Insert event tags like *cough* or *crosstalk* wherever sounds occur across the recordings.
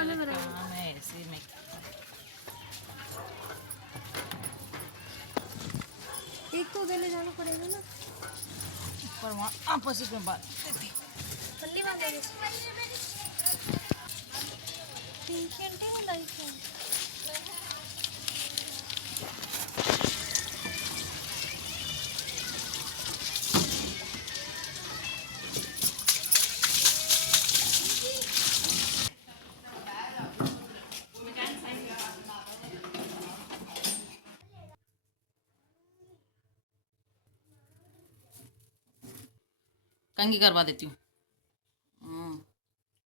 वाला बना काम है इसी में एक तो उधर ले जाना पड़ेगा ना पर वहाँ अपोजिट में बात मल्ली बांधेंगे पिंकी आंटी लाइफ है कंगी करवा देती हूँ हम्म,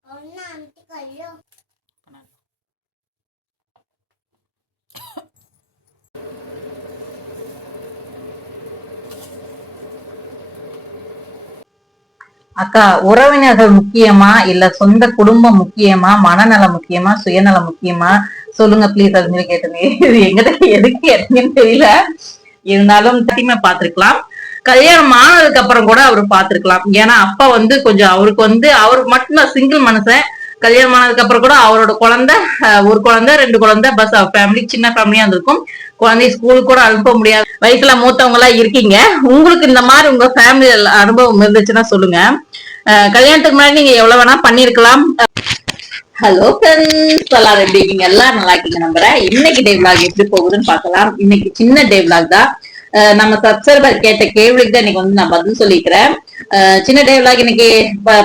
और ना आंटी कर लो बना लो। அக்கா உறவினர்கள் முக்கியமா இல்ல சொந்த குடும்பம் முக்கியமா மனநலம் முக்கியமா சுயநலம் முக்கியமா சொல்லுங்க ப்ளீஸ் அப்படின்னு சொல்லி கேட்டது இது எங்கிட்ட எதுக்கு எத்தனைன்னு தெரியல இருந்தாலும் தனிமை பார்த்திருக்கலாம் கல்யாணம் ஆனதுக்கு அப்புறம் கூட அவர் பாத்துருக்கலாம். ஏன்னா அப்பா வந்து கொஞ்சம் அவருக்கு வந்து அவர் மட்டும்தான் சிங்கிள் மனுஷன். கல்யாணம் ஆனதுக்கு அப்புறம் கூட அவரோட குழந்தை ஒரு குழந்தை ரெண்டு குழந்தை பஸ் ஃபேமிலி சின்ன ஃபேமிலியா இருந்திருக்கும். குழந்தைய ஸ்கூலுக்கு கூட அனுப்ப முடியாது. வயசுல மூத்தவங்க எல்லாம் இருக்கீங்க. உங்களுக்கு இந்த மாதிரி உங்க ஃபேமிலி அனுபவம் இருந்துச்சுன்னா சொல்லுங்க. கல்யாணத்துக்கு முன்னாடி நீங்க எவ்வளவு வேணா பண்ணிருக்கலாம். ஹலோ ஃப்ரெண்ட்ஸ் எல்லாரும் எப்படி இருக்கீங்க? எல்லாம் நல்லா இருக்கீங்க நம்புறேன். இன்னைக்கு டே விளாக் எப்படி போகுதுன்னு பார்க்கலாம். இன்னைக்கு சின்ன டே விளாக் தான். நம்ம சப்சர்வர் கேட்ட கேள்விக்கு தான் இன்னைக்கு வந்து நான் பதில் சொல்லிக்கிறேன். சின்ன டேவ்லாக் இன்னைக்கு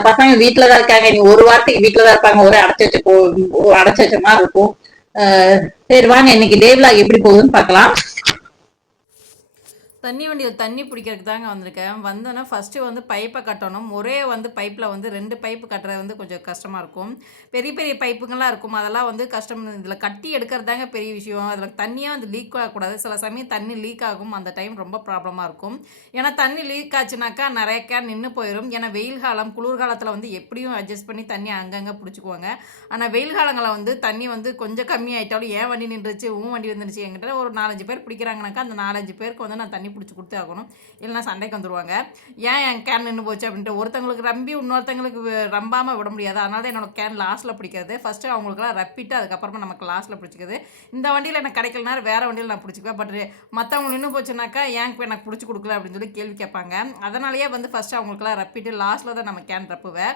பசங்க வீட்டுல தான் இருக்காங்க. நீ ஒரு வாரத்துக்கு வீட்டுல தான் இருப்பாங்க. ஒரே அடைச்சு வச்சு போ அடைச்சு வச்ச மாதிரி இருக்கும். சரி வாங்க இன்னைக்கு டேவ்லாக் எப்படி போகுதுன்னு பார்க்கலாம். தண்ணி வண்டியில் தண்ணி பிடிக்கிறதுக்கு தாங்க வந்திருக்கேன். வந்தோன்னா ஃபஸ்ட்டு வந்து பைப்பை கட்டணும். ஒரே வந்து பைப்பில் வந்து ரெண்டு பைப்பு கட்டுறது வந்து கொஞ்சம் கஷ்டமாக இருக்கும். பெரிய பெரிய பைப்புங்கள்லாம் இருக்கும். அதெல்லாம் வந்து கஷ்டம். இதில் கட்டி எடுக்கிறது தாங்க பெரிய விஷயம். அதில் தண்ணியாக வந்து லீக் ஆகக்கூடாது. சில சமயம் தண்ணி லீக் ஆகும். அந்த டைம் ரொம்ப ப்ராப்ளமாக இருக்கும். ஏன்னா தண்ணி லீக் ஆச்சுனாக்கா நிறைய கேன் நின்று போயிடும் ஏன்னா வெயில் காலம் குளிர்காலத்தில் வந்து எப்படியும் அட்ஜஸ்ட் பண்ணி தண்ணி அங்கங்கே பிடிச்சிக்குவாங்க. ஆனால் வெயில் காலங்களில் வந்து தண்ணி வந்து கொஞ்சம் கம்மியாயிட்டாலும் ஏன் வண்டி நின்றுச்சு? உன் வண்டி வந்துருச்சு. என்கிட்ட ஒரு நாலஞ்சு பேர் பிடிக்கிறாங்கனாக்கா அந்த நாலஞ்சு பேருக்கு வந்து நான் தண்ணி பிடிச்சி கொடுத்தே ஆகணும் இல்லைன்னா சண்டைக்கு வந்துருவாங்க. ஏன் என் கேன் நின்று போச்சு அப்படின்ட்டு ஒருத்தங்களுக்கு ரம்பி இன்னொருத்தங்களுக்கு ரம்பாமல் விட முடியாது. அதனால தான் என்னோட கேன் லாஸ்ட்டில் பிடிக்கிறது. ஃபஸ்ட்டு அவங்களுக்குலாம் ரப்பிட்டு அதுக்கப்புறமா நமக்கு லாஸ்ட்டில் பிடிச்சிக்கிறது இந்த வண்டியில் எனக்கு கிடைக்கலனா வேறு வண்டியில் நான் பிடிச்சிக்குவேன். பட் மற்றவங்க நின்று போச்சுனாக்கா ஏன் எனக்கு பிடிச்சி கொடுக்கல அப்படின்னு சொல்லி கேள்வி கேட்பாங்க. அதனாலேயே வந்து ஃபஸ்ட்டு அவங்களுக்குலாம் ரப்பிட்டு லாஸ்ட்டில் தான் நம்ம கேன் ரப்புவேன்.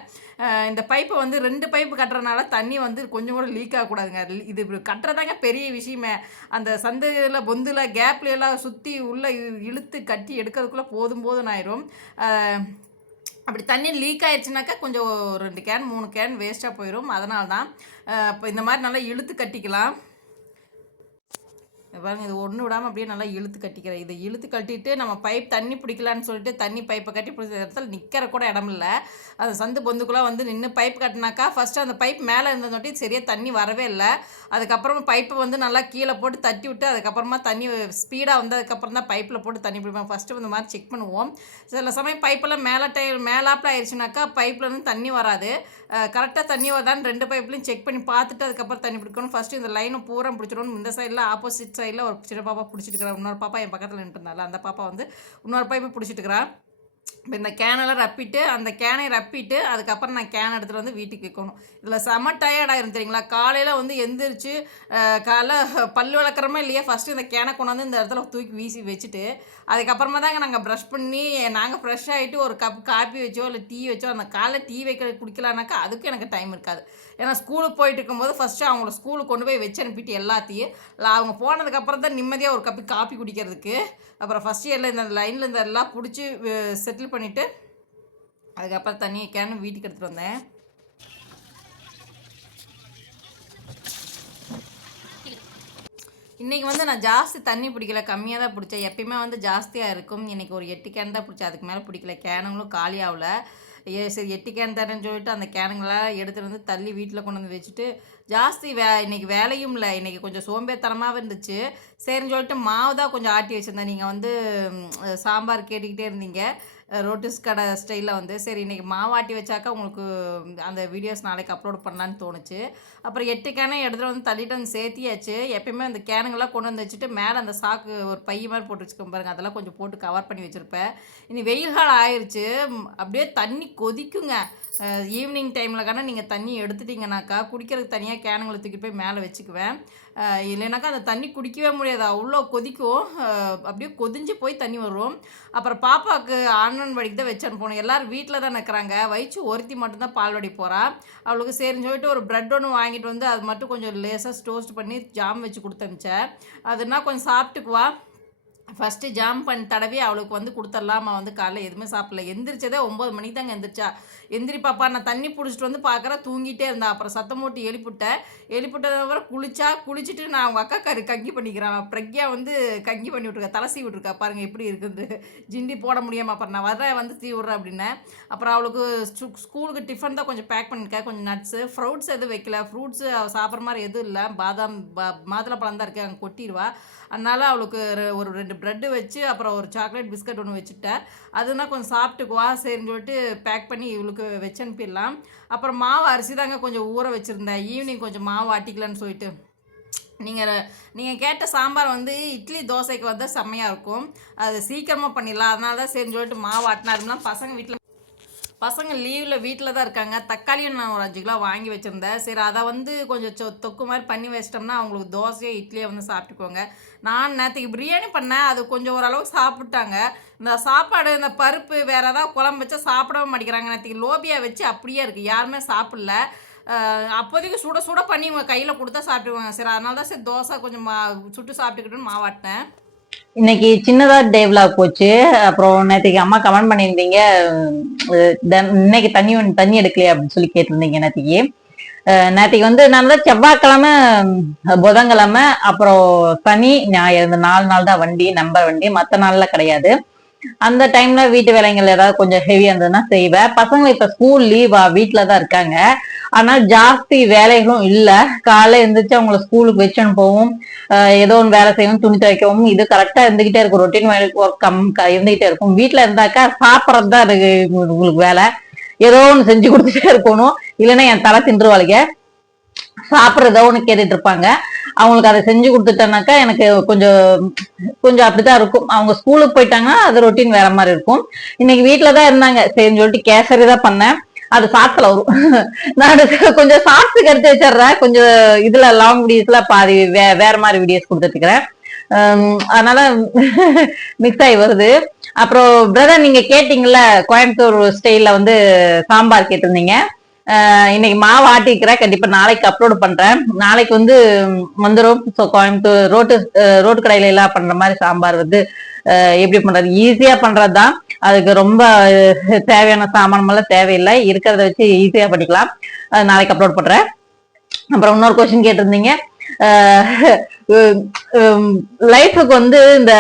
இந்த பைப்பை வந்து ரெண்டு பைப்பு கட்டுறதுனால தண்ணி வந்து கொஞ்சம் கூட லீக் ஆகக்கூடாதுங்க. இது கட்டுறதாங்க பெரிய விஷயமே. அந்த சந்தையில் பொந்தில் கேப்ல எல்லாம் சுற்றி உள்ளே இழுத்து கட்டி எடுக்கிறதுக்குள்ளே போதும் போதும் ஆயிரும். அப்படி தண்ணி லீக் ஆயிடுச்சுனாக்கா கொஞ்சம் ரெண்டு கேன் மூணு கேன் வேஸ்ட்டாக போயிடும் அதனால தான் இப்போ இந்த மாதிரி நல்லா இழுத்து கட்டிக்கலாம். பாருங்கள் இது ஒன்று விடாமல் அப்படியே நல்லா இழுத்து கட்டிக்கிறேன். இதை இழுத்து கட்டிட்டு நம்ம பைப் தண்ணி பிடிக்கலான்னு சொல்லிட்டு தண்ணி பைப்பை கட்டி பிடிச்ச இடத்துல நிற்கிற கூட இடம் இல்லை. அந்த சந்து பொந்துக்குள்ளே வந்து நின்று பைப் கட்டினாக்கா ஃபஸ்ட்டு அந்த பைப் மேலே இருந்ததொட்டி சரியாக தண்ணி வரவே இல்லை. அதுக்கப்புறமா பைப்பை வந்து நல்லா கீழே போட்டு தட்டி விட்டு அதுக்கப்புறமா தண்ணி ஸ்பீடாக வந்ததுக்கப்புறம் தான் பைப்பில் போட்டு தண்ணி பிடிப்போம் ஃபஸ்ட்டு இந்த மாதிரி செக் பண்ணுவோம். சில சமயம் பைப்பெல்லாம் மேலே டை மேலாப்பில் ஆயிடுச்சுனாக்கா பைப்பில் வந்து தண்ணி வராது. கரெக்டாக தண்ணி வருதான்னு ரெண்டு பைப்லையும் செக் பண்ணி பார்த்துட்டு அதுக்கப்புறம் தண்ணி பிடிக்கணும். ஃபஸ்ட்டு இந்த லைனை பூரா பிடிச்சிடணும். இந்த சைடில் ஆப்போசிட் சைடில் ஒரு சின்ன பாப்பா பிடிச்சிட்டு இருக்கிறா. இன்னொரு பாப்பா என் பக்கத்தில் நின்று அந்த பாப்பா வந்து இன்னொரு பாப்பா பிடிச்சிட்டு இருக்கிறா. இப்போ இந்த கேனெல்லாம் ரப்பிட்டு அந்த கேனை ரப்பிட்டு அதுக்கப்புறம் நான் கேன் எடுத்துகிட்டு வந்து வீட்டுக்கு வைக்கணும். இதில் செம டயர்ட் தெரியுங்களா? காலையில் வந்து எந்திரிச்சு காலைல பல் விளக்குறமே இல்லையா? ஃபஸ்ட்டு இந்த கேனை கொண்டாந்து இந்த இடத்துல தூக்கி வீசி வச்சுட்டு அதுக்கப்புறமா தாங்க நாங்கள் ப்ரஷ் பண்ணி நாங்கள் ஃப்ரெஷ் ஆகிட்டு ஒரு கப் காப்பி வச்சோ இல்லை டீ வச்சோ அந்த காலைல டீ வைக்க குடிக்கலான்னாக்கா அதுக்கும் எனக்கு டைம் இருக்காது. ஏன்னா ஸ்கூலுக்கு போயிட்டு இருக்கும்போது ஃபஸ்ட்டு அவங்கள ஸ்கூலுக்கு கொண்டு போய் வச்சு அனுப்பிட்டு எல்லாத்தையும் இல்லை அவங்க போனதுக்கப்புறம் தான் நிம்மதியாக ஒரு கப்பு காப்பி குடிக்கிறதுக்கு அப்புறம் ஃபஸ்ட் இயரில் இந்த லைனில் இந்த எல்லாம் பிடிச்சி செட்டில் பண்ணிவிட்டு அதுக்கப்புறம் தண்ணி கேனு வீட்டுக்கு எடுத்துகிட்டு வந்தேன். இன்றைக்கி வந்து நான் ஜாஸ்தி தண்ணி பிடிக்கல கம்மியாக தான் பிடிச்சேன். எப்பயுமே வந்து ஜாஸ்தியாக இருக்கும். இன்றைக்கி ஒரு எட்டு கேன் தான் பிடிச்சேன். அதுக்கு மேலே பிடிக்கல. கேனுங்களும் காலி சரி எட்டு கேன் தரேன்னு சொல்லிட்டு அந்த கேனுங்களாம் எடுத்துகிட்டு வந்து தள்ளி வீட்டில் கொண்டு வந்து வச்சுட்டு ஜாஸ்தி வே இன்னைக்கு வேலையும் இல்லை இன்றைக்கி கொஞ்சம் சோம்பேறித்தனமாகவே இருந்துச்சு. சரின்னு சொல்லிட்டு மாவு தான் கொஞ்சம் ஆட்டி வச்சுருந்தேன். நீங்கள் வந்து சாம்பார் கேட்டுக்கிட்டே இருந்தீங்க. ரோட்டிஸ் கடை ஸ்டைலில் வந்து சரி இன்றைக்கி மாவாட்டி வச்சாக்கா உங்களுக்கு அந்த வீடியோஸ் நாளைக்கு அப்லோட் பண்ணலான்னு தோணுச்சு. அப்புறம் எட்டு கேனை எடுத்துகிட்டு வந்து தள்ளிட்டு வந்து சேர்த்தியாச்சு. எப்பயுமே அந்த கேனுங்கெல்லாம் கொண்டு வந்து வச்சுட்டு மேலே அந்த சாக்கு ஒரு பை மாதிரி போட்டு வச்சுக்கோங்க பாருங்க. அதெல்லாம் கொஞ்சம் போட்டு கவர் பண்ணி வச்சுருப்பேன். இனி வெயில் காலம் ஆயிடுச்சு அப்படியே தண்ணி கொதிக்குங்க. ஈவினிங் டைமில் காண நீங்கள் தண்ணி எடுத்துட்டிங்கனாக்கா குடிக்கிறதுக்கு தனியாக கேனுங்களை தூக்கி போய் மேலே வச்சுக்குவேன். இல்லைனாக்கா அந்த தண்ணி குடிக்கவே முடியாது. அவ்வளோ கொதிக்கும். அப்படியே கொதிஞ்சு போய் தண்ணி வரும். அப்புறம் பாப்பாவுக்கு ஆண்வடிக்கு தான் வச்சு அனுப்பணும். எல்லோரும் வீட்டில் தான் நிற்கிறாங்க வயிற்று ஒருத்தி மட்டும்தான் பால்வாடி போகிறா அவளுக்கு சரின்னு சொல்லிட்டு ஒரு ப்ரெட் ஒன்று வாங்கிட்டு வந்து அது மட்டும் கொஞ்சம் லேசாக டோஸ்ட் பண்ணி ஜாம் வச்சு கொடுத்தனுச்சேன் அதுனா கொஞ்சம் சாப்பிட்டுக்குவா ஃபஸ்ட்டு ஜாம் பண்ணி தடவி அவளுக்கு வந்து கொடுத்துடலாமா? வந்து காலைல எதுவுமே சாப்பிடல. எந்திரிச்சதே ஒம்பது மணிக்கு தாங்க எந்திரிச்சா. எந்திரி பாப்பா நான் தண்ணி பிடிச்சிட்டு வந்து பார்க்குறேன் தூங்கிட்டே இருந்தா. அப்புறம் சத்தம் போட்டு எழுப்பிவிட்டேன் எழுப்பிட்டதுக்கப்புறம் குளிச்சா குளிச்சுட்டு நான் அவங்க அக்கா கரு கங்கி பண்ணிக்கிறேன். பிரக்யா வந்து கங்கி பண்ணி விட்ருக்கா தலை சீவி விட்ருக்கா பாருங்கள் எப்படி இருக்குது. ஜிண்டி போட முடியாமல் அப்புறம் நான் வரேன் வந்து தீ விட்றேன் அப்படின்னேன் அப்புறம் அவளுக்கு ஸ்கூலுக்கு டிஃபன் தான் கொஞ்சம் பேக் பண்ணியிருக்கேன் கொஞ்சம் நட்ஸு. ஃப்ரூட்ஸ் எதுவும் வைக்கல. ஃப்ரூட்ஸு சாப்பிட்ற மாதிரி எதுவும் இல்லை. பாதாம் பா மாதுளப்பழம் தான் இருக்குது அங்கே கொட்டிடுவா. அதனால் அவளுக்கு ரெ- ஒரு ரெண்டு ப்ரெட்டு வச்சு அப்புறம் ஒரு சாக்லேட் பிஸ்கட் ஒன்று வச்சுட்டேன் அதுனா கொஞ்சம் சாப்பிட்டுக்குவா. சரின்னு சொல்லிட்டு பேக் பண்ணி இவளுக்கு வச்சு அனுப்பிடலாம் அப்புறம் மாவு அரிசி தாங்க கொஞ்சம் ஊற வச்சுருந்தேன். ஈவினிங் கொஞ்சம் மாவு ஆட்டிக்கலான்னு சொல்லிட்டு. நீங்கள் நீங்கள் கேட்ட சாம்பார் வந்து இட்லி தோசைக்கு வந்து செம்மையாக இருக்கும். அது சீக்கிரமாக பண்ணிடலாம். அதனால தான் சரின்னு சொல்லிட்டு மாவு ஆட்டினாருலாம் பசங்க வீட்டில் பசங்க லீவில் வீட்டில் தான் இருக்காங்க. தக்காளியும் நான் ஒரு அஞ்சு கிலோ வாங்கி வச்சுருந்தேன். சரி அதை வந்து கொஞ்சம் சொ தொக்கு மாதிரி பண்ணி வச்சிட்டோம்னா அவங்களுக்கு தோசையோ இட்லியோ வந்து சாப்பிட்டுக்குவாங்க நான் நேற்றுக்கு பிரியாணி பண்ணேன். அது கொஞ்சம் ஓரளவுக்கு சாப்பிட்டாங்க. இந்த சாப்பாடு இந்த பருப்பு வேறு ஏதாவது குழம்பு வச்சா சாப்பிடவும் மாட்டேங்கிறாங்க. நேற்றுக்கு லோபியா வச்சு அப்படியே இருக்குது யாருமே சாப்பிடல. அப்போதைக்கு சுட சுட பண்ணி இவங்க கையில் கொடுத்தா சாப்பிட்டுக்குவாங்க. சரி அதனால தான் சரி தோசை கொஞ்சம் மா சுட்டு சாப்பிட்டுக்கிட்டுன்னு மாவாட்டினேன். இன்னைக்கு சின்னதா டேவ்லா போச்சு. அப்புறம் நேற்றுக்கு அம்மா கமெண்ட் பண்ணியிருந்தீங்க இன்னைக்கு தண்ணி தண்ணி எடுக்கலையே அப்படின்னு சொல்லி கேட்டிருந்தீங்க நேற்றுக்கு நேற்றுக்கு வந்து நான் தான் செவ்வாய்க்கிழமை புதன்கிழமை அப்புறம் சனி ஞாயிறு இந்த நாலு நாள் தான் வண்டி நம்பர் வண்டி மற்ற நாள்ல கிடையாது. அந்த டைம்ல வீட்டு வேலைகள் ஏதாவது கொஞ்சம் ஹெவியா இருந்ததுன்னா செய்வேன். பசங்க இப்ப ஸ்கூல் லீவா வீட்டுல தான் இருக்காங்க. ஆனா ஜாஸ்தி வேலைகளும் இல்ல. காலை எழுந்திரிச்சு அவங்கள ஸ்கூலுக்கு வச்சு அனுப்பவும் ஏதோ ஒன்று வேலை செய்யவும் துணி துவைக்கவும் இது கரெக்டா இருந்துகிட்டே இருக்கும். ரொட்டீன் ஒர்க் கம் இருந்துகிட்டே இருக்கும். வீட்டுல இருந்தாக்கா சாப்பிட்றது தான் இருக்கு உங்களுக்கு உங்களுக்கு வேலை. ஏதோ ஒன்று செஞ்சு கொடுத்துட்டே இருக்கணும். இல்லைன்னா என் தலை தின்றுவாளுங்க. சாப்பிட்றத ஒன்று கேட்டுட்டு இருப்பாங்க. அவங்களுக்கு அதை செஞ்சு கொடுத்துட்டேனாக்கா எனக்கு கொஞ்சம் கொஞ்சம் அப்படிதான் இருக்கும். அவங்க ஸ்கூலுக்கு போயிட்டாங்கன்னா அது ரொட்டீன் வேற மாதிரி இருக்கும். இன்னைக்கு வீட்டுல தான் இருந்தாங்க. சரின்னு சொல்லிட்டு கேசரி தான் பண்ணேன். அது சாப்பிடல வரும் *laughs* நான் கொஞ்சம் சாப்பிட்டு எடுத்து வச்சிடுறேன். கொஞ்சம் இதுல லாங் வீடியோஸ்ல பாதி வே வேற மாதிரி வீடியோஸ் கொடுத்துட்டு இருக்கிறேன் அதனால மிக்ஸ் ஆகி வருது. அப்புறம் பிரதர் நீங்க கேட்டீங்கல்ல கோயம்புத்தூர் ஸ்டைல்ல வந்து சாம்பார் கேட்டிருந்தீங்க. இன்னைக்கு மாவு ஆட்டிக்கிறேன். கண்டிப்பா நாளைக்கு அப்லோட் பண்றேன். நாளைக்கு வந்து வந்துடும் ஸோ கோயம்புத்தூர் ரோட்டு ரோட்டு கடையில எல்லாம் பண்ற மாதிரி சாம்பார் வந்து எப்படி பண்றது? ஈஸியா பண்றதுதான். அதுக்கு ரொம்ப தேவையான சாமானம் எல்லாம் தேவையில்லை. இருக்கிறத வச்சு ஈஸியா பண்ணிக்கலாம். அது நாளைக்கு அப்லோட் பண்றேன். அப்புறம் இன்னொரு கொஸ்டின் கேட்டிருந்தீங்க. லைஃபுக்கு வந்து இந்த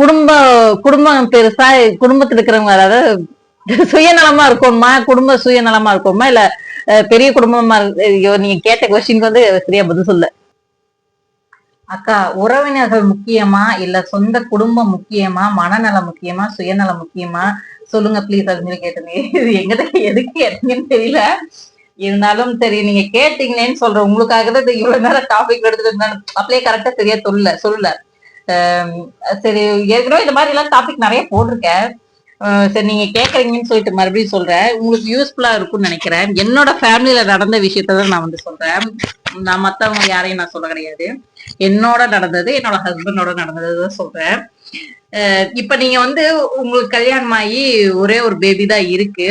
குடும்ப குடும்பம் பெருசா குடும்பத்துல இருக்கிறவங்க அதாவது சுயநலமா இருக்கணுமா குடும்ப சுயநலமா இருக்கணுமா இல்ல பெரிய குடும்பமா இருக்கு- ஐயோ நீங்க கேட்ட கொஸ்டினுக்கு வந்து சரியா பதில் சொல்ல. அக்கா உறவினர்கள் முக்கியமா? இல்ல சொந்த குடும்பம் முக்கியமா? மனநலம் முக்கியமா? சுயநலம் முக்கியமா? சொல்லுங்க ப்ளீஸ் அப்படின்னு சொல்லி கேட்டீங்க இது எங்கிட்ட எதுக்கு எடுத்தீங்கன்னு தெரியல. இருந்தாலும் சரி நீங்க கேட்டீங்களேன்னு சொல்றேன். உங்களுக்காக தான் இது இவ்வளவு நேரம் டாபிக் எடுத்துட்டு இருந்தாலும் அப்படியே கரெக்டா சரியா சொல்லல சொல்லல. சரி ஏற்கனவே இந்த மாதிரி எல்லாம் டாபிக் நிறைய போட்டிருக்கேன். சரி நீங்க கேக்குறீங்கன்னு சொல்லிட்டு மறுபடியும் சொல்றேன். உங்களுக்கு யூஸ்ஃபுல்லா இருக்கும்னு நினைக்கிறேன். என்னோட ஃபேமிலியில நடந்த விஷயத்த தான் நான் வந்து சொல்றேன். நான் மத்தவங்க யாரையும் நான் சொல்ல கிடையாது. என்னோட நடந்தது என்னோட ஹஸ்பண்டோட நடந்தது தான் சொல்றேன். இப்ப நீங்க வந்து உங்களுக்கு கல்யாணம் ஆகி ஒரே ஒரு பேபி தான் இருக்கு.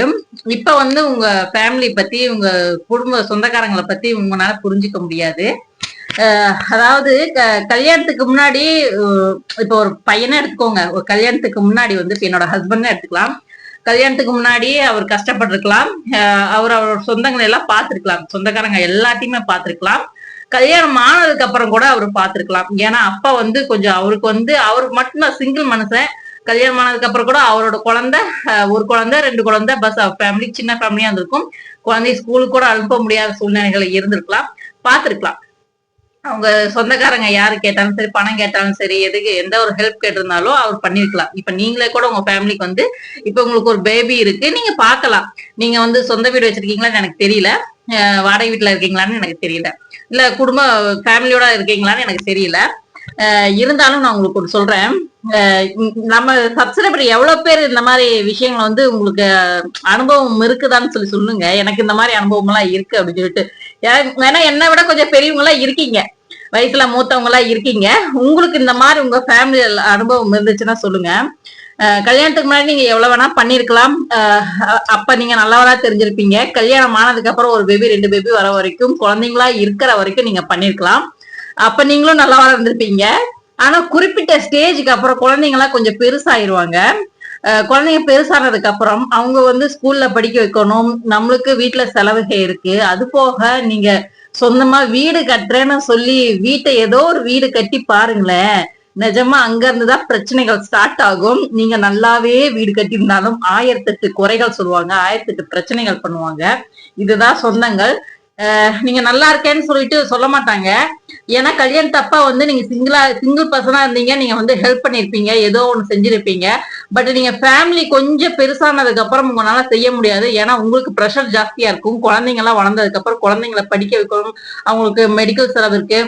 இப்ப வந்து உங்க ஃபேமிலி பத்தி உங்க குடும்ப சொந்தக்காரங்களை பத்தி உங்களால புரிஞ்சுக்க முடியாது. அதாவது க- கல்யாணத்துக்கு முன்னாடி இப்போ இப்ப ஒரு பையனை எடுத்துக்கோங்க. ஒரு கல்யாணத்துக்கு முன்னாடி வந்து இப்ப என்னோட ஹஸ்பண்ட் எடுத்துக்கலாம். கல்யாணத்துக்கு முன்னாடி அவர் கஷ்டப்பட்டிருக்கலாம். அவர் அவரோட சொந்தங்களை எல்லாம் பார்த்திருக்கலாம். சொந்தக்காரங்க எல்லாத்தையுமே பார்த்துருக்கலாம். கல்யாணம் ஆனதுக்கு அப்புறம் கூட அவர் பார்த்துருக்கலாம். ஏன்னா அப்பா வந்து கொஞ்சம் அவருக்கு வந்து அவர் மட்டும்தான் சிங்கிள் மனுஷன். கல்யாணம் ஆனதுக்கு அப்புறம் கூட அவரோட குழந்தை ஒரு குழந்தை ரெண்டு குழந்தை பஸ் ஃபேமிலி சின்ன ஃபேமிலியா இருந்திருக்கும். குழந்தைய ஸ்கூலுக்கு கூட அனுப்ப முடியாத சூழ்நிலைகள் இருந்திருக்கலாம். பார்த்துருக்கலாம். அவங்க சொந்தக்காரங்க யாரு கேட்டாலும் சரி பணம் கேட்டாலும் சரி எதுக்கு எந்த ஒரு ஹெல்ப் கேட்டிருந்தாலும் அவர் பண்ணிருக்கலாம் இப்ப நீங்களே கூட உங்க ஃபேமிலிக்கு வந்து இப்ப உங்களுக்கு ஒரு பேபி இருக்கு நீங்க பார்க்கலாம். நீங்க வந்து சொந்த வீடு வச்சிருக்கீங்களான்னு எனக்கு தெரியல. வாடகை வீட்டுல இருக்கீங்களான்னு எனக்கு தெரியல. இல்ல குடும்ப ஃபேமிலியோட இருக்கீங்களான்னு எனக்கு தெரியல. இருந்தாலும் நான் உங்களுக்கு ஒரு சொல்றேன். நம்ம சப்ஸ்கிரைபர் எவ்வளவு பேர் இந்த மாதிரி விஷயங்கள் வந்து உங்களுக்கு அனுபவம் இருக்குதான்னு சொல்லி சொல்லுங்க. எனக்கு இந்த மாதிரி அனுபவம் எல்லாம் இருக்கு அப்படின்னு சொல்லிட்டு. ஏன்னா என்னை விட கொஞ்சம் பெரியவங்க எல்லாம் இருக்கீங்க. வயசுல மூத்தவங்க எல்லாம் இருக்கீங்க. உங்களுக்கு இந்த மாதிரி உங்க ஃபேமிலி அனுபவம் இருந்துச்சுன்னா சொல்லுங்க. கல்யாணத்துக்கு முன்னாடி நீங்க எவ்வளவு வேணா பண்ணிருக்கலாம். அப்ப நீங்க நல்லவரா தெரிஞ்சிருப்பீங்க. கல்யாணம் ஆனதுக்கு அப்புறம் ஒரு பேபி ரெண்டு பேபி வர வரைக்கும் குழந்தைங்களா இருக்கிற வரைக்கும் நீங்க பண்ணிருக்கலாம். அப்ப நீங்களும் நல்லவரா இருந்திருப்பீங்க. ஆனா குறிப்பிட்ட ஸ்டேஜுக்கு அப்புறம் குழந்தைங்களாம் கொஞ்சம் பெருசாயிருவாங்க. குழந்தைங்க பெருசானதுக்கு அப்புறம் அவங்க வந்து ஸ்கூல்ல படிக்க வைக்கணும். நம்மளுக்கு வீட்டுல செலவுகை இருக்கு. அது போக நீங்க சொந்தமா வீடு கட்டுறேன்னு சொல்லி வீட்டை ஏதோ ஒரு வீடு கட்டி பாருங்களேன். நிஜமா அங்க இருந்துதான் பிரச்சனைகள் ஸ்டார்ட் ஆகும். நீங்க நல்லாவே வீடு கட்டியிருந்தாலும் ஆயிரத்தெட்டு குறைகள் சொல்லுவாங்க. ஆயிரத்தெட்டு பிரச்சனைகள் பண்ணுவாங்க. இதுதான் சொந்தங்கள். நீங்க நல்லா இருக்கேன்னு சொல்லிட்டு சொல்ல மாட்டாங்க. ஏன்னா கல்யாணத்தப்ப வந்து நீங்க சிங்கிளா சிங்கிள் பர்சனா இருந்தீங்க நீங்க வந்து ஹெல்ப் பண்ணிருப்பீங்க ஏதோ ஒன்று செஞ்சிருப்பீங்க. பட் நீங்க ஃபேமிலி கொஞ்சம் பெருசானதுக்கு அப்புறம் உங்களால செய்ய முடியாது. ஏன்னா உங்களுக்கு ப்ரெஷர் ஜாஸ்தியா இருக்கும். குழந்தைங்க எல்லாம் வளர்ந்ததுக்கு அப்புறம் குழந்தைங்களை படிக்க வைக்கணும். அவங்களுக்கு மெடிக்கல் செலவு இருக்கு.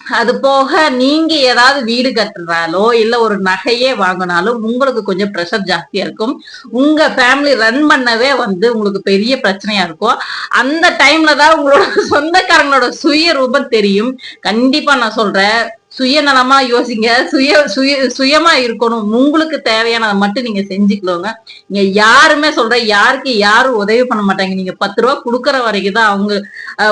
அது போக நீங்க ஏதாவது வீடு கட்டுறாலோ இல்ல ஒரு நகையே வாங்கினாலும் உங்களுக்கு கொஞ்சம் ப்ரெஷர் ஜாஸ்தியா இருக்கும். உங்க ஃபேமிலி ரன் பண்ணவே வந்து உங்களுக்கு பெரிய பிரச்சனையா இருக்கும். அந்த டைம்ல தான் உங்களோட *laughs* சொந்தக்காரங்களோட சுய ரூபம் தெரியும். கண்டிப்பா நான் சொல்றேன். சுயநலமா யோசிங்க. சுய சுய சுயமா இருக்கணும். உங்களுக்கு தேவையானதை மட்டும் நீங்க செஞ்சுக்கலோங்க நீங்க யாருமே சொல்ற யாருக்கு யாரும் உதவி பண்ண மாட்டாங்க. நீங்க பத்து ரூபா கொடுக்கற வரைக்கும் தான் அவங்க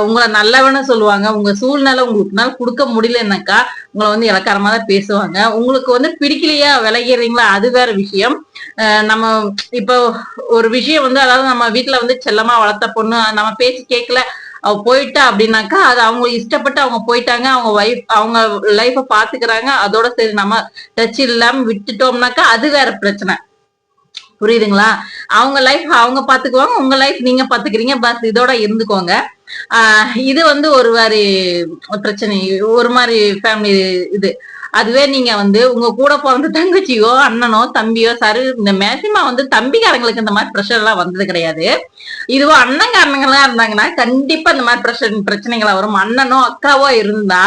உங்களை நல்லவன்னு சொல்லுவாங்க. உங்க சூழ்நிலை உங்களுக்குனால கொடுக்க முடியலன்னாக்கா உங்களை வந்து இலக்காரமா தான் பேசுவாங்க. உங்களுக்கு வந்து பிடிக்கலையா விளையிறீங்களா அது வேற விஷயம். நம்ம இப்போ ஒரு விஷயம் வந்து அதாவது நம்ம வீட்டுல வந்து செல்லமா வளர்த்த பொண்ணு நம்ம பேச்சு கேட்கல அவ போயிட்டா அப்படின்னாக்கா அது அவங்க இஷ்டப்பட்டு அவங்க போயிட்டாங்க அவங்க ஒய்ஃப் அவங்க லைஃப பாத்துக்கிறாங்க. அதோட சரி நம்ம டச் இல்லாம விட்டுட்டோம்னாக்கா அது வேற பிரச்சனை. புரியுதுங்களா? அவங்க லைஃப் அவங்க பாத்துக்குவாங்க உங்க லைஃப் நீங்க பாத்துக்கிறீங்க. பஸ் இதோட இருந்துக்கோங்க. ஆஹ் இது வந்து ஒரு மாதிரி பிரச்சனை ஒரு மாதிரி ஃபேமிலி இது. அதுவே நீங்க வந்து உங்க கூட பிறந்த தங்கச்சியோ அண்ணனோ தம்பியோ சரு இந்த மேக்சிமம் வந்து தம்பிக்காரங்களுக்கு இந்த மாதிரி ப்ரெஷர் எல்லாம் வந்தது கிடையாது. இதுவோ அண்ணங்காரங்களா இருந்தாங்கன்னா கண்டிப்பா இந்த மாதிரி பிரச்சனை பிரச்சனைகளா வரும். அண்ணனோ அக்காவோ இருந்தா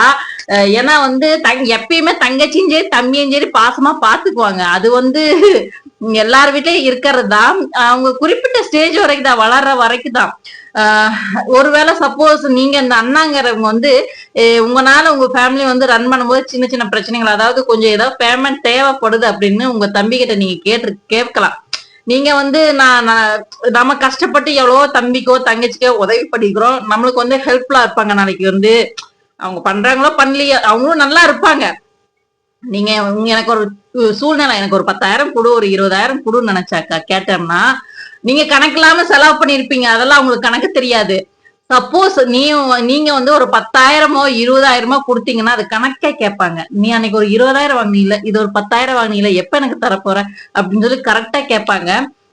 ஏன்னா வந்து தங் எப்பயுமே தங்கச்சியும் சரி தம்பியும் சரி பாசமா பாத்துக்குவாங்க. அது வந்து எல்லார் வீட்லயும் இருக்கிறது தான். அவங்க குறிப்பிட்ட ஸ்டேஜ் வரைக்கும் தான் வளர்ற வரைக்கும் தான் ஒருவேளை சப்போஸ் நீங்க இந்த அண்ணாங்கிறவங்க வந்து உங்களால உங்க ஃபேமிலி வந்து ரன் பண்ணும்போது சின்ன சின்ன பிரச்சனைகள் அதாவது கொஞ்சம் ஏதாவது பேமெண்ட் தேவைப்படுது அப்படின்னு உங்க தம்பி கிட்ட நீங்க கேட்டு கேட்கலாம். நீங்க வந்து நான் நம்ம கஷ்டப்பட்டு எவ்வளவோ தம்பிக்கோ தங்கச்சிக்கோ உதவி பண்ணிக்கிறோம். நம்மளுக்கு வந்து ஹெல்ப்ஃபுல்லா இருப்பாங்க நாளைக்கு வந்து. அவங்க பண்றாங்களோ பண்ணலையோ அவங்களும் நல்லா இருப்பாங்க. நீங்க எனக்கு ஒரு சூழ்நிலை எனக்கு ஒரு பத்தாயிரம் கொடு ஒரு இருபதாயிரம் கொடுன்னு நினைச்சாக்கா கேட்டோம்னா நீங்க கணக்கு இல்லாம செலவு பண்ணிருப்பீங்க. அதெல்லாம் உங்களுக்கு கணக்கு தெரியாது. சப்போஸ் நீ நீங்க வந்து ஒரு பத்தாயிரமோ இருபதாயிரமோ கொடுத்தீங்கன்னா அது கணக்கே கேட்பாங்க. நீ அன்னைக்கு ஒரு இருபதாயிரம் வாங்கினீல இது ஒரு பத்தாயிரம் வாங்கினீல எப்ப எனக்கு தரப்போற? அப்படின்னு சொல்லி கரெக்டா கேட்பாங்க.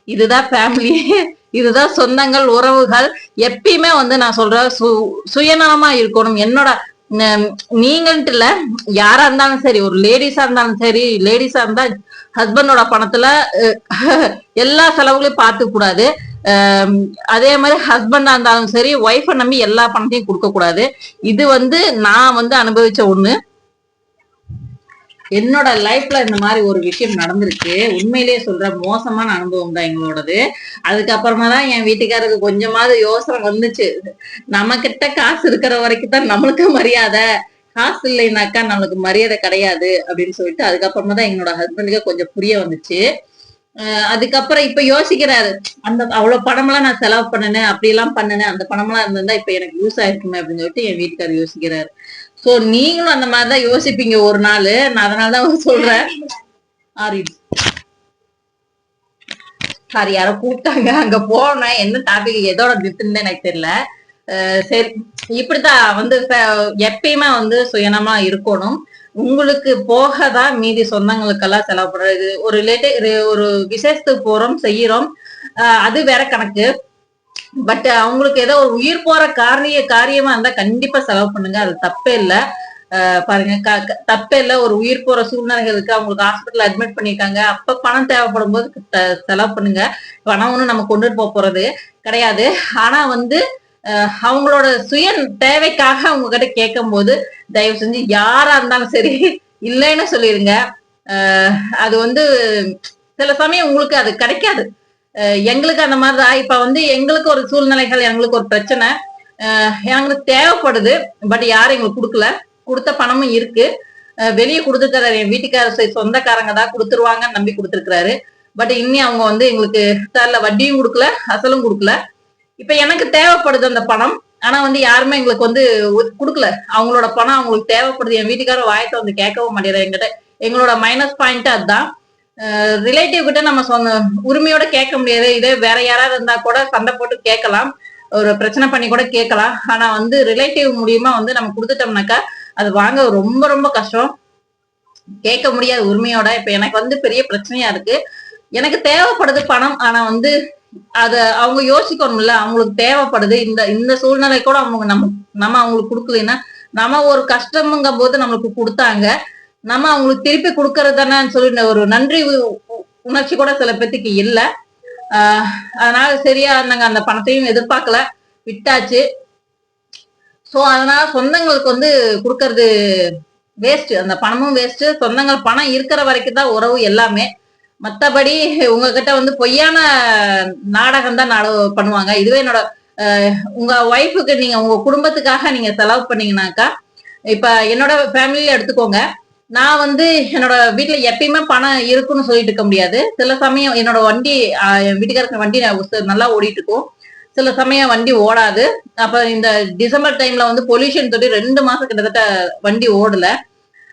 இதுதான் ஃபேமிலி *laughs* இதுதான் சொந்தங்கள் உறவுகள். எப்பயுமே வந்து நான் சொல்ற சு சுயநலமா இருக்கணும். என்னோட நீங்கன்ட்டு இல்ல யாரா இருந்தாலும் சரி ஒரு லேடிஸா இருந்தாலும் சரி லேடிஸா இருந்தா ஹஸ்பண்டோட பணத்துல எல்லா செலவுகளையும் பார்த்துக்க கூடாது. அதே மாதிரி ஹஸ்பண்டா இருந்தாலும் சரி ஒய்ஃபை நம்பி எல்லா பணத்தையும் கொடுக்க கூடாது. இது வந்து நான் வந்து அனுபவிச்ச ஒண்ணு. என்னோட லைஃப்ல இந்த மாதிரி ஒரு விஷயம் நடந்திருக்கு. உண்மையிலேயே சொல்ற மோசமான அனுபவம் தான் எங்களோடது. அதுக்கப்புறமா தான் என் வீட்டுக்காரருக்கு கொஞ்சமாவது யோசனை வந்துச்சு. நம்ம கிட்ட காசு இருக்கிற வரைக்கும் தான் நம்மளுக்கு மரியாதை. காசு இல்லைனாக்கா நம்மளுக்கு மரியாதை கிடையாது அப்படின்னு சொல்லிட்டு அதுக்கப்புறமா தான் என்னோட ஹஸ்பண்டுக்கு கொஞ்சம் புரிய வந்துச்சு. அதுக்கப்புறம் இப்ப யோசிக்கிறாரு அந்த அவ்வளவு பணமெல்லாம் நான் செலவு பண்ணினேன் அப்படி எல்லாம் பண்ணினேன் அந்த பணமெல்லாம் இருந்திருந்தா இப்ப எனக்கு யூஸ் ஆயிருக்குமே அப்படின்னு சொல்லிட்டு என் வீட்டுக்காரர் யோசிக்கிறாரு. சோ நீங்களும் அந்த மாதிரிதான் யோசிப்பீங்க ஒரு நாள். நான் அதனாலதான் சொல்றேன். ஆரி சாரி யாரோ கூப்பிட்டாங்க. அங்க போனேன். என்ன டாபிக் எதோட நிறுத்துன்னு எனக்கு தெரியல. சரி. இப்படித்தான் வந்து எப்பயுமே வந்து சுயனமா இருக்கணும். உங்களுக்கு போக தான் மீதி சொந்தங்களுக்கெல்லாம் செலவு பண்றது. ஒரு ரிலேட்டிவ் ஒரு விசேஷத்துக்கு போறோம் செய்யறோம். அஹ் அது வேற கணக்கு. பட் uh, அவங்களுக்கு ஏதோ ஒரு உயிர் போற காரிய காரியமா இருந்தா கண்டிப்பா செலவு பண்ணுங்க. அது தப்பே இல்ல. பாருங்க. க- தப்பே இல்ல. ஒரு உயிர் போற சூழ்நிலைகள் இருக்கு அவங்களுக்கு ஹாஸ்பிட்டல் அட்மிட் பண்ணியிருக்காங்க அப்ப பணம் தேவைப்படும் போது த- செலவு பண்ணுங்க. பணம் ஒண்ணும் நம்ம கொண்டுட்டு போக போறது கிடையாது. ஆனா வந்து அவங்களோட சுய தேவைக்காக அவங்க கிட்ட கேட்கும் போது தயவு செஞ்சு யாரா இருந்தாலும் சரி இல்லைன்னு சொல்லிருங்க. அது வந்து சில சமயம் உங்களுக்கு அது கிடைக்காது. எங்களுக்கு அந்த மாதிரி தான் இப்ப வந்து எங்களுக்கு ஒரு சூழ்நிலைகள் எங்களுக்கு ஒரு பிரச்சனை. எங்களுக்கு தேவைப்படுது பட் யாரும் எங்களுக்கு கொடுக்கல. கொடுத்த பணமும் இருக்கு. வெளியே கொடுத்துருக்காரு என் வீட்டுக்காரர் சொந்தக்காரங்க தான் கொடுத்துருவாங்கன்னு நம்பி கொடுத்துருக்கிறாரு. பட் இன்னி அவங்க வந்து எங்களுக்கு தரல. வட்டியும் கொடுக்கல அசலும் கொடுக்கல. இப்ப எனக்கு தேவைப்படுது அந்த பணம். ஆனா வந்து யாருமே எங்களுக்கு வந்து கொடுக்கல. அவங்களோட பணம் அவங்களுக்கு தேவைப்படுது. என் வீட்டுக்காரர் வாயத்தை வந்து கேட்கவும் மாட்டேங்கிறார் எங்கிட்ட எங்களோட மைனஸ் பாயிண்ட் அதுதான் ரிலேட்டிவ் கிட்ட நம்ம சொன்ன உரிமையோட கேட்க முடியாது. இதே வேற யாராவது இருந்தா கூட சண்டை போட்டு கேட்கலாம். ஒரு பிரச்சனை பண்ணி கூட கேட்கலாம். ஆனா வந்து ரிலேட்டிவ் மூலியமா வந்து நம்ம கொடுத்துட்டோம்னாக்கா அது வாங்க ரொம்ப ரொம்ப கஷ்டம். கேட்க முடியாது உரிமையோட. இப்ப எனக்கு வந்து பெரிய பிரச்சனையா இருக்கு. எனக்கு தேவைப்படுது பணம். ஆனா வந்து அத அவங்க யோசிக்கணும்ல. அவங்களுக்கு தேவைப்படுது. இந்த இந்த சூழ்நிலை கூட அவங்க நம்ம நம்ம அவங்களுக்கு கொடுக்கலைன்னா நம்ம ஒரு கஷ்டமுங்கும் போது நம்மளுக்கு கொடுத்தாங்க. நம்ம அவங்களுக்கு திருப்பி கொடுக்கறது தானே சொல்லி இந்த ஒரு நன்றி உ- உணர்ச்சி கூட சில பேத்துக்கு இல்லை. அதனால சரியா நாங்க அந்த பணத்தையும் எதிர்பார்க்கல. விட்டாச்சு. ஸோ அதனால சொந்தங்களுக்கு வந்து கொடுக்கறது வேஸ்ட் அந்த பணமும் வேஸ்ட் சொந்தங்கள் பணம் இருக்கிற வரைக்கும் தான் உறவு எல்லாமே. மற்றபடி உங்ககிட்ட வந்து பொய்யான நாடகம் தான் நாடகம் பண்ணுவாங்க. இதுவே என்னோட உங்க ஒய்ஃபுக்கு நீங்க உங்க குடும்பத்துக்காக நீங்க செலவு பண்ணீங்கன்னாக்கா இப்ப என்னோட ஃபேமிலியில எடுத்துக்கோங்க. நான் வந்து என்னோட வீட்டுல எப்பயுமே பணம் இருக்குன்னு சொல்லிட்டு இருக்க முடியாது. சில சமயம் என்னோட வண்டி வீட்டுக்காரங்க என் வண்டி ந- நல்லா ஓடிட்டு இருக்கும். சில சமயம் வண்டி ஓடாது. அப்ப இந்த டிசம்பர் டைம்ல வந்து பொல்யூஷன் தொட்டி ரெண்டு மாசம் கிட்டத்தட்ட வண்டி ஓடல.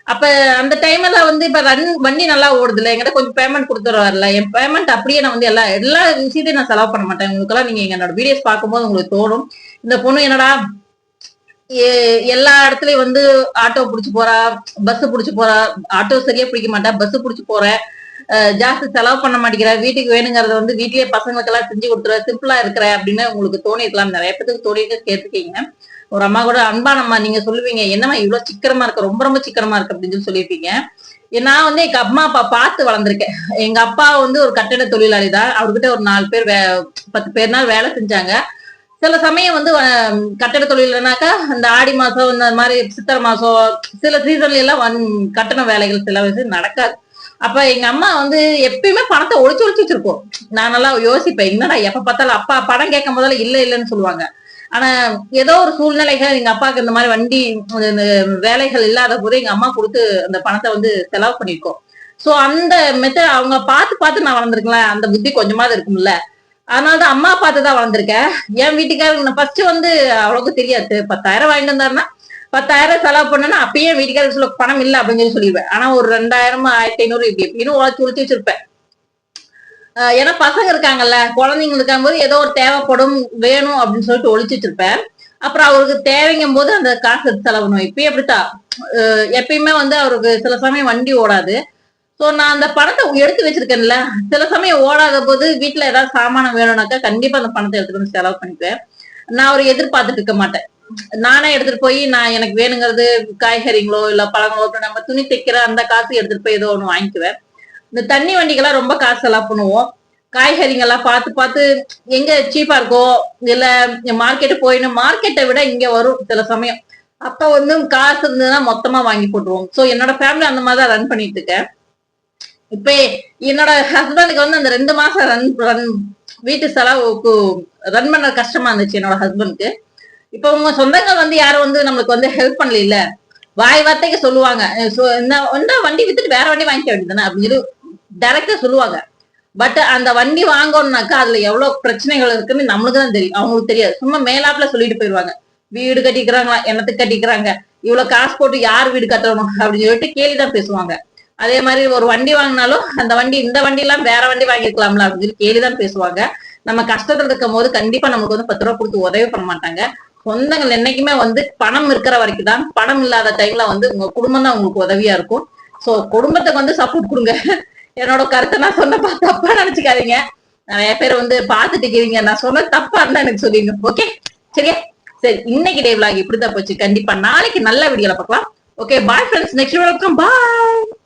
அப்ப அந்த டைம்ல வந்து இப்ப ரன் வண்டி நல்லா ஓடுதுல என்கிட்ட கொஞ்சம் பேமெண்ட் கொடுத்துருவார்ல என் பேமெண்ட் அப்படியே நான் வந்து எல்லா எல்லா விஷயத்தையும் நான் செலவு பண்ண மாட்டேன். உங்களுக்கெல்லாம் நீங்க என்னோட வீடியோஸ் பார்க்கும்போது உங்களுக்கு தோணும். இந்த பொண்ணு என்னடா எல்லா இடத்துலயும் வந்து ஆட்டோ புடிச்சு போறா பஸ் புடிச்சு போறா ஆட்டோ சரியா பிடிக்க மாட்டா பஸ் புடிச்சு போற ஜாஸ்தி செலவு பண்ண மாட்டேங்கிற வீட்டுக்கு வேணுங்கிறத வந்து வீட்லயே பசங்களுக்கு எல்லாம் செஞ்சு கொடுத்துற சிம்பிளா இருக்கிற அப்படின்னு உங்களுக்கு தோணிருக்கலாம். நிறைய பேத்துக்கு தோணிட்டு கேட்டுருக்கீங்க. ஒரு அம்மா கூட அன்பானம்மா நீங்க சொல்லுவீங்க என்னம்மா இவ்வளவு சிக்கனமா இருக்க ரொம்ப ரொம்ப சிக்கனமா இருக்கு அப்படின்னு சொல்லி சொல்லியிருப்பீங்க நான் வந்து எங்க அம்மா அப்பா பார்த்து வளர்ந்துருக்கேன். எங்க அப்பா வந்து ஒரு கட்டட தொழிலாளி தான். அவர்கிட்ட ஒரு நாலு பேர் வே பத்து பேர் நாள் வேலை செஞ்சாங்க. சில சமயம் வந்து கட்டட தொழில்னாக்கா அந்த ஆடி மாசம் இந்த மாதிரி சித்திரை மாசம் சில சீசன்ல எல்லாம் வன் கட்டண வேலைகள் சில வயசு நடக்காது. அப்ப எங்க அம்மா வந்து எப்பயுமே பணத்தை ஒழிச்சு ஒழிச்சு வச்சிருக்கோம் நான் நல்லா யோசிப்பேன் என்னடா எப்ப பார்த்தாலும் அப்பா படம் கேட்கும் போதெல்லாம் இல்ல இல்லைன்னு சொல்லுவாங்க. ஆனா ஏதோ ஒரு சூழ்நிலைகள் எங்க அப்பாவுக்கு இந்த மாதிரி வண்டி இந்த வேலைகள் இல்லாத போது எங்க அம்மா கொடுத்து அந்த பணத்தை வந்து செலவு பண்ணிருக்கோம் சோ அந்த மெத்தட் அவங்க பார்த்து பார்த்து நான் வளர்ந்துருக்கலாம் அந்த புத்தி கொஞ்சமாவது இருக்கும்ல. அதனாலதான் அம்மா பார்த்து தான் வளர்ந்துருக்கேன். என் வீட்டுக்காரங்க ஃபர்ஸ்ட் வந்து அவ்வளவுக்கு தெரியாது. பத்தாயிரம் வாங்கிட்டு வந்தாருன்னா பத்தாயிரம் செலவு பண்ணனா அப்பயே வீட்டுக்காரர் சொல்ல பணம் இல்ல அப்படின்னு சொல்லி சொல்லிடுவேன். ஆனா ஒரு ரெண்டாயிரம் ஆயிரத்தி ஐநூறு இப்படி எப்படின்னு உழைச்சி உழைச்சி வச்சிருப்பேன். ஆஹ் ஏன்னா பசங்க இருக்காங்கல்ல குழந்தைங்க இருக்கும்போது ஏதோ ஒரு தேவைப்படும் வேணும் அப்படின்னு சொல்லிட்டு ஒழிச்சு வச்சிருப்பேன். அப்புறம் அவருக்கு தேவைங்கும் போது அந்த காசு செலவணும் செலவு இப்பயும் அப்படித்தான். எப்பயுமே வந்து அவருக்கு சில சமயம் வண்டி ஓடாது. சோ நான் அந்த பணத்தை எடுத்து வச்சிருக்கேன்ல சில சமயம் ஓடாத போது வீட்டுல ஏதாவது சாமானம் வேணும்னாக்கா கண்டிப்பா அந்த பணத்தை எடுத்துட்டு வந்து செலவு பண்ணிக்குவேன். நான் ஒரு எதிர்பார்த்துட்டு இருக்க மாட்டேன். நானே எடுத்துட்டு போய் நான் எனக்கு வேணுங்கிறது காய்கறிங்களோ இல்ல பழங்களோ நம்ம துணி தைக்கிற அந்த காசு எடுத்துட்டு போய் ஏதோ ஒண்ணு வாங்கிக்குவேன். இந்த தண்ணி வண்டிக்கெல்லாம் ரொம்ப காசு செலவு பண்ணுவோம். காய்கறிங்கெல்லாம் பார்த்து பார்த்து எங்க சீப்பா இருக்கோ இல்ல மார்க்கெட்டு போயிடும் மார்க்கெட்டை விட இங்க வரும் சில சமயம். அப்ப வந்து காசு இருந்ததுன்னா மொத்தமா வாங்கி போட்டுருவோம். சோ என்னோட ஃபேமிலி அந்த மாதிரி தான் ரன் பண்ணிட்டு இருக்கேன். இப்ப என்னோட ஹஸ்பண்டுக்கு வந்து அந்த ரெண்டு மாசம் ரன் ரன் வீட்டு செலவுக்கு ரன் பண்ண கஷ்டமா இருந்துச்சு என்னோட ஹஸ்பண்டுக்கு இப்ப உங்க சொந்தங்கள் வந்து யாரும் வந்து நம்மளுக்கு வந்து ஹெல்ப் பண்ணல இல்ல வாய் வார்த்தைக்கு சொல்லுவாங்க. இந்த வண்டி வித்துட்டு வேற வண்டி வாங்கிக்க வேண்டியதுதானே? அப்படின்னு சொல்லி டைரக்டா சொல்லுவாங்க. பட் அந்த வண்டி வாங்கணும்னாக்கா அதுல எவ்வளவு பிரச்சனைகள் இருக்குன்னு நம்மளுக்கு தான் தெரியும். அவங்களுக்கு தெரியாது. சும்மா மேலாப்புல சொல்லிட்டு போயிருவாங்க வீடு கட்டிக்கிறாங்களா என்னத்துக்கு கட்டிக்கிறாங்க இவ்வளவு காசு போட்டு யார் வீடு கட்டணும் அப்படின்னு சொல்லிட்டு கேள்விதான் பேசுவாங்க. அதே மாதிரி ஒரு வண்டி வாங்கினாலும் அந்த வண்டி இந்த வண்டி எல்லாம் வேற வண்டி வாங்கிருக்கலாம்ல அப்படின்னு சொல்லி கேலிதான் பேசுவாங்க. நம்ம கஷ்டத்துல இருக்கும் போது கண்டிப்பா நமக்கு வந்து பத்து ரூபா கொடுத்து உதவி பண்ண மாட்டாங்க. சொந்தங்கள் என்னைக்குமே வந்து பணம் இருக்கிற வரைக்கும் தான் பணம் இல்லாத டைம்ல வந்து உங்க குடும்பம் தான் உங்களுக்கு உதவியா இருக்கும். சோ குடும்பத்துக்கு வந்து சப்போர்ட் கொடுங்க. என்னோட கருத்தை நான் சொன்ன தப்பா நினைச்சுக்காதீங்க. நிறைய பேர் வந்து பாத்துட்டு இருக்கீங்க நான் சொன்ன தப்பா இருந்தா எனக்கு சொல்லிங்க ஓகே சரியா? சரி இன்னைக்கு டே விளாக் இப்படிதான் போச்சு. கண்டிப்பா நாளைக்கு நல்ல வீடியோல பார்க்கலாம். Okay bye friends next welcome bye